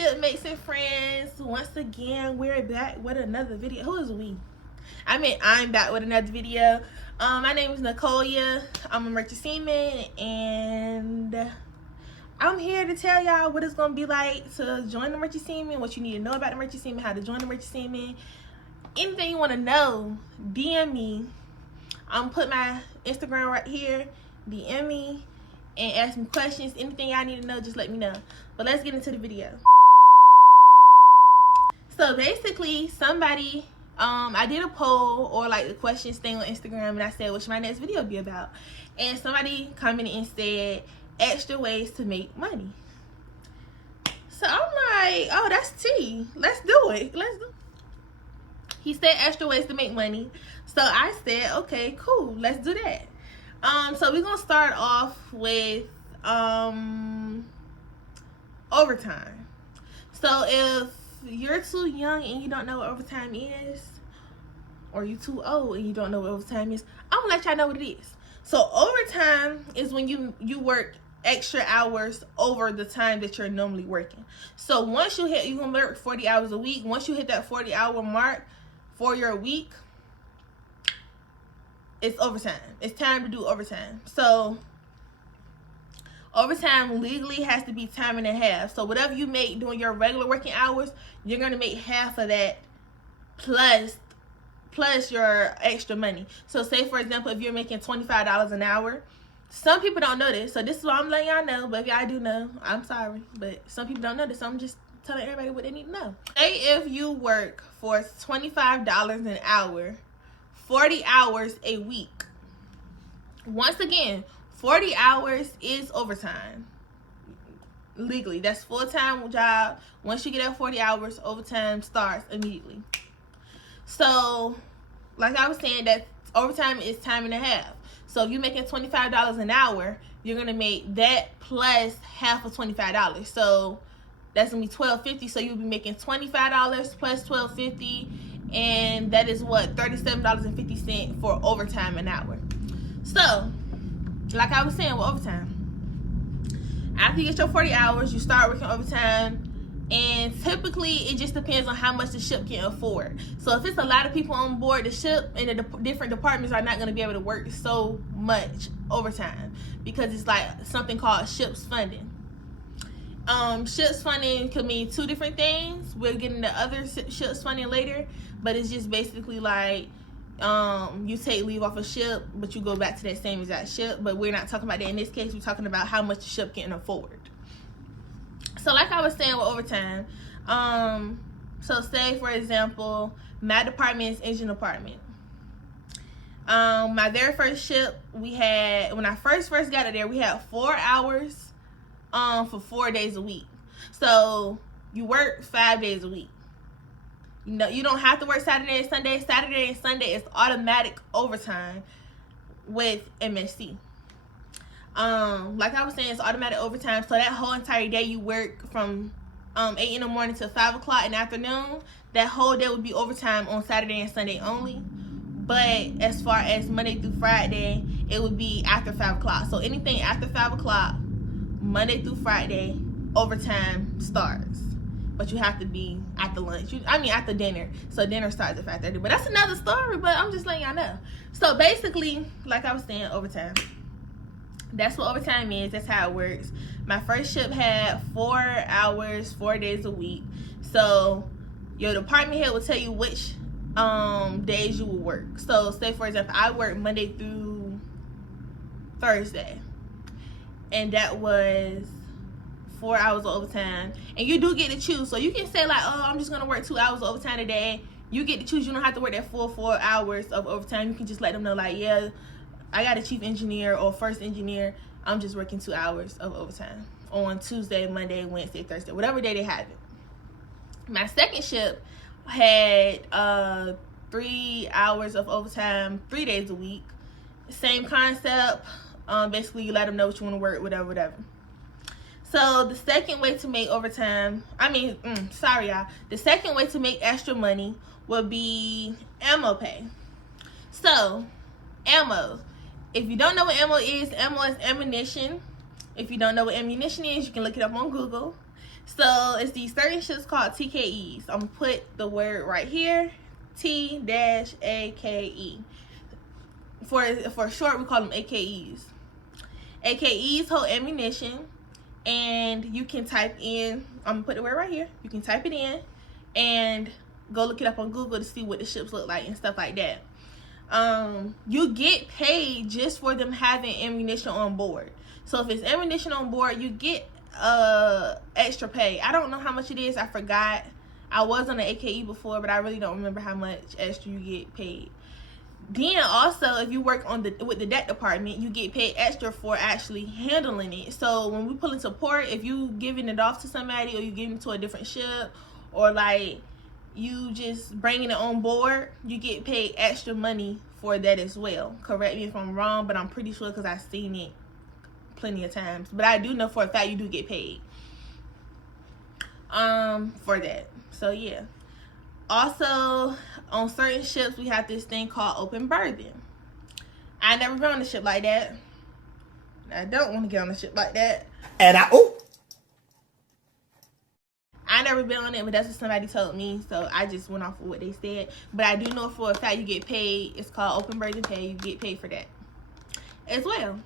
shipmates and friends, once again we're back with another video. Who is we? I'm back with another video. My name is Nicolya. I'm a merchant seaman, and I'm here to tell y'all what it's gonna be like to join the merchant seaman, what you need to know about the merchant seaman, how to join the merchant seaman. Anything you want to know, DM me. I'm put my Instagram right here. DM me and ask me questions. Anything y'all need to know, just let me know. But let's get into the video. So basically, somebody I did a poll or like the questions thing on Instagram, and I said what should my next video be about, and somebody commented and said extra ways to make money. So I'm like, oh, that's tea, let's do it. He said extra ways to make money, so I said okay, cool, let's do that. So we're gonna start off with overtime. So if you're too young and you don't know what overtime is, or you too old and you don't know what overtime is, I'm gonna let y'all know what it is. So overtime is when you work extra hours over the time that you're normally working. So once you're gonna work 40 hours a week. Once you hit that 40-hour mark for your week, it's overtime. It's time to do overtime. So overtime legally has to be time and a half. So whatever you make during your regular working hours, you're gonna make half of that plus your extra money. So say for example, if you're making $25 an hour, some people don't know this, so this is what I'm letting y'all know. But if y'all do know, I'm sorry, but some people don't know this, so I'm just telling everybody what they need to know. Say if you work for $25 an hour, 40 hours a week. Once again, 40 hours is overtime. Legally, that's full-time job. Once you get at 40 hours, overtime starts immediately. So, like I was saying, that overtime is time and a half. So if you're making $25 an hour, you're gonna make that plus half of $25. So that's gonna be $12.50. So you'll be making $25 plus $12.50, and that is what, $37.50 for overtime an hour. So, like I was saying with overtime, after you get your 40 hours, you start working overtime. And typically, it just depends on how much the ship can afford. So if it's a lot of people on board the ship, and the different departments are not going to be able to work so much overtime, because it's like something called ship's funding. Ship's funding could mean two different things. We'll get into other ship's funding later, but it's just basically like you take leave off a ship, but you go back to that same exact ship. But we're not talking about that in this case. We're talking about how much the ship can afford. So like I was saying with overtime, so say for example, my department is engine department. My very first ship, we had, when I first got it there, we had 4 hours for 4 days a week. So you work 5 days a week. You know, you don't have to work Saturday and Sunday. Saturday and Sunday is automatic overtime with MSC. Like I was saying, it's automatic overtime. So that whole entire day you work from 8 in the morning to 5 o'clock in the afternoon, that whole day would be overtime on Saturday and Sunday only. But as far as Monday through Friday, it would be after 5 o'clock. So anything after 5 o'clock, Monday through Friday, overtime starts. But you have to be at the lunch. At the dinner. So dinner starts at 5:30. But that's another story, but I'm just letting y'all know. So basically, like I was saying, overtime. That's what overtime is. That's how it works. My first ship had 4 hours, 4 days a week. So your department head will tell you which days you will work. So say for example, I work Monday through Thursday, and that was 4 hours of overtime. And you do get to choose. So you can say like, oh, I'm just gonna work 2 hours of overtime a day. You get to choose. You don't have to work that full 4 hours of overtime. You can just let them know like, yeah, I got a chief engineer or first engineer, I'm just working 2 hours of overtime on Tuesday, Monday, Wednesday, Thursday, whatever day they have it. My second ship had 3 hours of overtime, 3 days a week. Same concept. Basically, you let them know what you want to work, whatever. So the second way to make overtime, the second way to make extra money would be ammo pay. So ammo. If you don't know what ammo is ammunition. If you don't know what ammunition is, you can look it up on Google. So it's these certain ships called TKEs. I'm gonna put the word right here, T-AKE. For short, we call them AKEs. AKEs hold ammunition, and you can type in, I'm gonna put the word right here, you can type it in and go look it up on Google to see what the ships look like and stuff like that. You get paid just for them having ammunition on board. So if it's ammunition on board, you get extra pay. I don't know how much it is, I forgot. I was on the AKE before, but I really don't remember how much extra you get paid. Then also, if you work on with the deck department, you get paid extra for actually handling it. So when we pull in support, if you giving it off to somebody, or you giving it to a different ship, or like you just bringing it on board, you get paid extra money for that as well. Correct me if I'm wrong, but I'm pretty sure because I've seen it plenty of times. But I do know for a fact you do get paid for that. So yeah. Also, on certain ships, we have this thing called open berthing. I never been on a ship like that. I don't want to get on a ship like that. And I never been on it, but that's what somebody told me, so I just went off of what they said. But I do know for a fact you get paid. It's called open berthing pay. You get paid for that as well.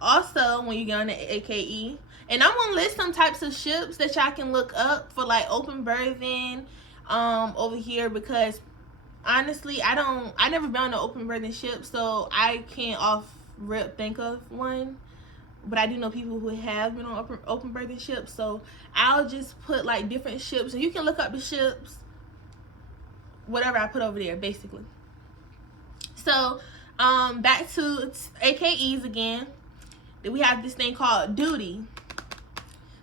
Also, when you get on the AKE, and I'm gonna list some types of ships that y'all can look up for like open berthing over here, because honestly I never been on an open berthing ship, so I can't off rip think of one. But I do know people who have been on open berthing ships, so I'll just put like different ships, and you can look up the ships, whatever I put over there, basically. So back to AKEs again. We have this thing called duty.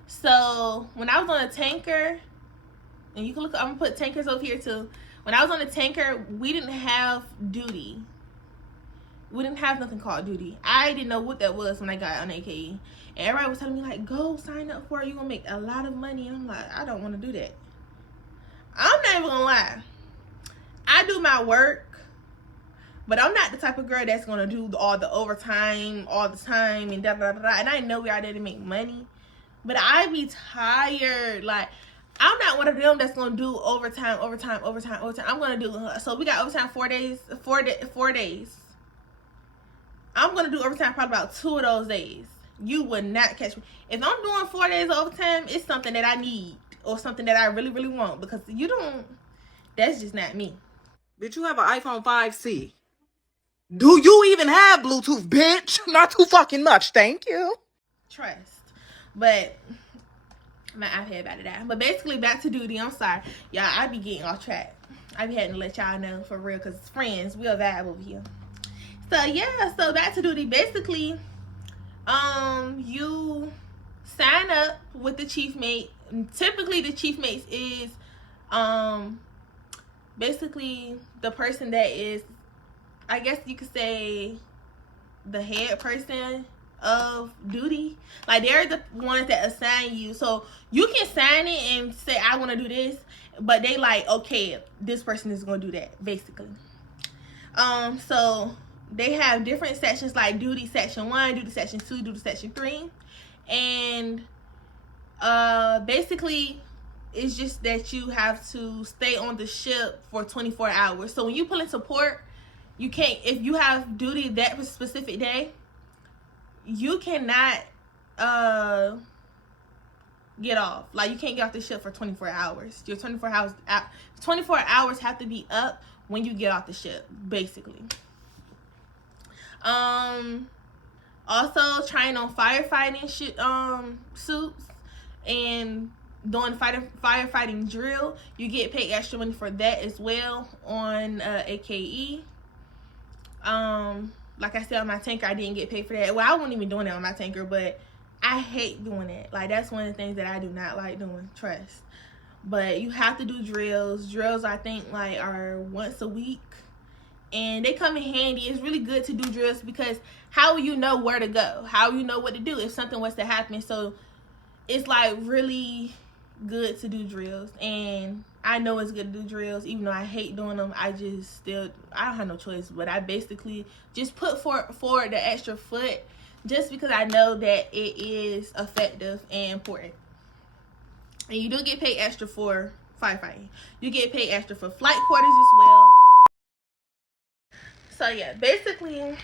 So when I was on a tanker, and you can look, I'm gonna put tankers over here too. When I was on a tanker, we didn't have duty. We didn't have nothing called duty. I didn't know what that was when I got on AKE. And everybody was telling me like, go sign up for it, you're gonna make a lot of money. And I'm like, I don't want to do that. I'm not even gonna lie. I do my work, but I'm not the type of girl that's gonna do all the overtime all the time and da da da. And I know we're out there to make money, but I be tired. Like, I'm not one of them that's gonna do overtime. I'm gonna do, so we got overtime 4 days. I'm gonna do overtime probably about 2 of those days. You would not catch me. If I'm doing 4 days of overtime, it's something that I need or something that I really, really want, because you don't, that's just not me. Bitch, you have an iPhone 5C. Do you even have Bluetooth, bitch? Not too fucking much, thank you. Trust. But my iPad about to die. But basically, back to duty. I'm sorry. Y'all, I be getting off track. I be having to let y'all know for real, because friends, we'll vibe over here. So yeah, so back to duty. Basically, you sign up with the chief mate. Typically, the chief mate is basically the person that is, I guess you could say, the head person of duty. Like, they're the ones that assign you. So you can sign it and say, I want to do this, but they like, okay, this person is going to do that, basically. So they have different sections, like duty section 1, duty section 2, duty section 3. And basically, it's just that you have to stay on the ship for 24 hours. So when you pull in support, you can't, if you have duty that specific day, you cannot get off. Like, you can't get off the ship for 24 hours. Your 24 hours have to be up when you get off the ship, basically. Also, trying on firefighting suits and doing firefighting drill, you get paid extra money for that as well on AKE. Like I said, on my tanker, I didn't get paid for that. Well, I wasn't even doing that on my tanker, but I hate doing it. Like, that's one of the things that I do not like doing. Trust. But you have to do drills. Drills, I think, like, are once a week, and they come in handy. It's really good to do drills, because how will you know where to go? How will you know what to do if something was to happen? So it's like really good to do drills, and I know it's good to do drills, even though I hate doing them. I don't have no choice, but I basically just put forward the extra foot just because I know that it is effective and important. And you do get paid extra for firefighting. You get paid extra for flight quarters as well. So yeah, basically,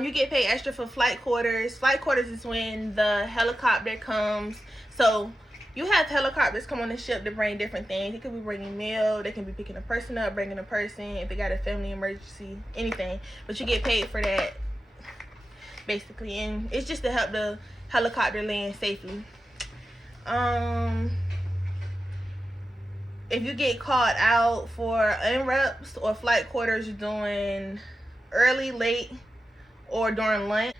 you get paid extra for flight quarters. Flight quarters is when the helicopter comes. So you have helicopters come on the ship to bring different things. It could be bringing mail. They can be picking a person up, bringing a person. If they got a family emergency, anything. But you get paid for that, basically. And it's just to help the helicopter land safely. If you get called out for unreps or flight quarters doing early, late, or during lunch,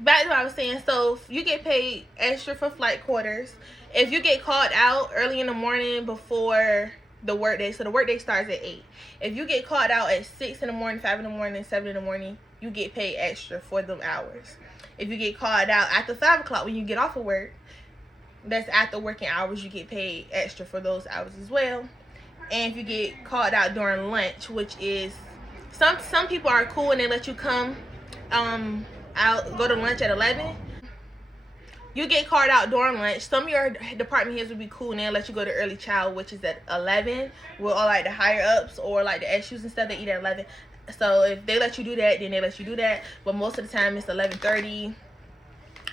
back to what I was saying. So you get paid extra for flight quarters. If you get called out early in the morning before the workday, so the workday starts at 8. If you get called out at 6 in the morning, 5 in the morning, 7 in the morning, you get paid extra for them hours. If you get called out after 5 o'clock when you get off of work, that's after working hours, you get paid extra for those hours as well. And if you get called out during lunch, which is some people are cool and they let you come out, go to lunch at 11. You get called out during lunch. Some of your department heads would be cool and they'll let you go to early child, which is at 11. With all like the higher ups or like the SUs and stuff, they eat at 11. So if they let you do that, then they let you do that. But most of the time it's 11:30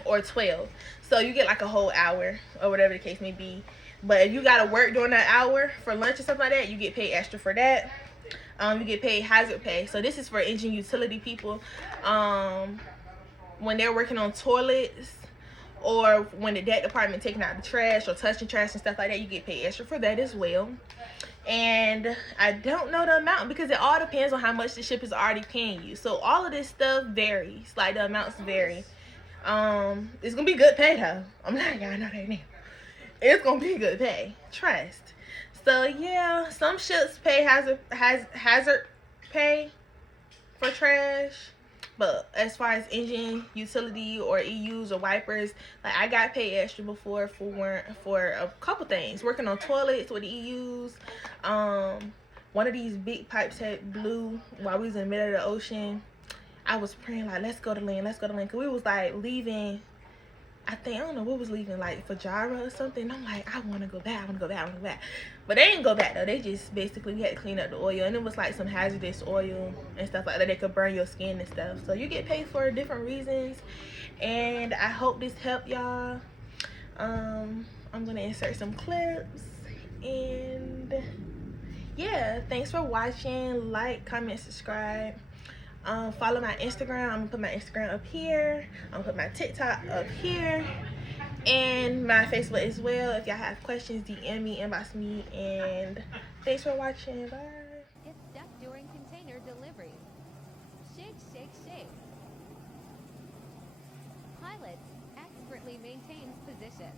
or 12. So you get like a whole hour or whatever the case may be. But if you gotta work during that hour for lunch or something like that, you get paid extra for that. You get paid hazard pay. So this is for engine utility people. When they're working on toilets or when the deck department taking out the trash or touching trash and stuff like that, you get paid extra for that as well. And I don't know the amount because it all depends on how much the ship is already paying you. So all of this stuff varies. Like the amounts vary. It's gonna be good pay though. I'm letting y'all know that now. It's gonna be good pay. Trust. So yeah, some ships pay hazard pay for trash. But as far as engine, utility, or EUs or wipers, like I got paid extra before for a couple things. Working on toilets with the EUs. One of these big pipes had blew while we was in the middle of the ocean. I was praying like, let's go to land, let's go to land. Cause we was like leaving, I don't know what was leaving, like Fajara or something. I'm like, I want to go back, I want to go back, I want to go back. But they didn't go back though. They just basically, we had to clean up the oil. And it was like some hazardous oil and stuff like that. That could burn your skin and stuff. So you get paid for different reasons. And I hope this helped y'all. I'm going to insert some clips. And yeah, thanks for watching. Like, comment, subscribe. Follow my Instagram. I'm gonna put my Instagram up here. I'm gonna put my TikTok up here, and my Facebook as well. If y'all have questions, DM me, inbox me, and thanks for watching. Bye. Get stuck during container delivery. Shake, shake, shake. Pilot expertly maintains position.